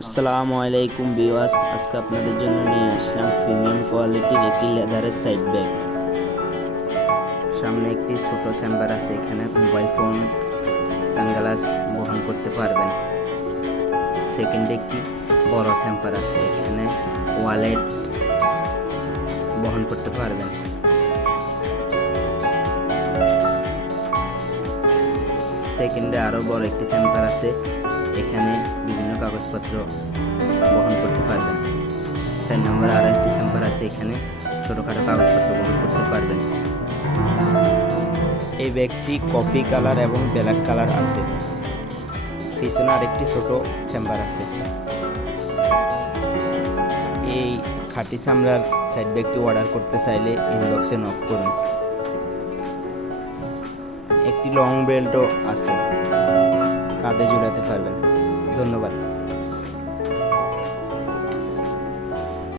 আসসালামু আলাইকুম ভিউয়ার্স, আজকে আপনাদের জন্য নিয়ে আসলাম প্রিমিয়াম কোয়ালিটির একটি লেদারের সাইড ব্যাগ। সামনে একটি ছোট চেম্বার আছে, এখানে মোবাইল ফোন, সানগ্লাস বহন করতে পারবেন। সেকেন্ডে একটি বড় চেম্বার আছে, এখানে ওয়ালেট বহন করতে পারবেন। সেকেন্ডে আরও বড় একটি চেম্বার আছে, এখানে বিভিন্ন কাগজপত্র বহন করতে পারবেন। 4 নম্বরে আরও একটি চেম্বার আছে, এখানে ছোটোখাটো কাগজপত্র বহন করতে পারবেন। এই ব্যাগটি কফি কালার এবং ব্ল্যাক কালার আছে। পিছনে আরেকটি ছোট চেম্বার আছে। এই খাঁটি চামড়ার সাইড ব্যাগটি অর্ডার করতে চাইলে ইনবক্সে নক করুন। একটি লং বেল্টও আছে, কাঁধে ঝুলাতে পারবেন। ধন্যবাদ।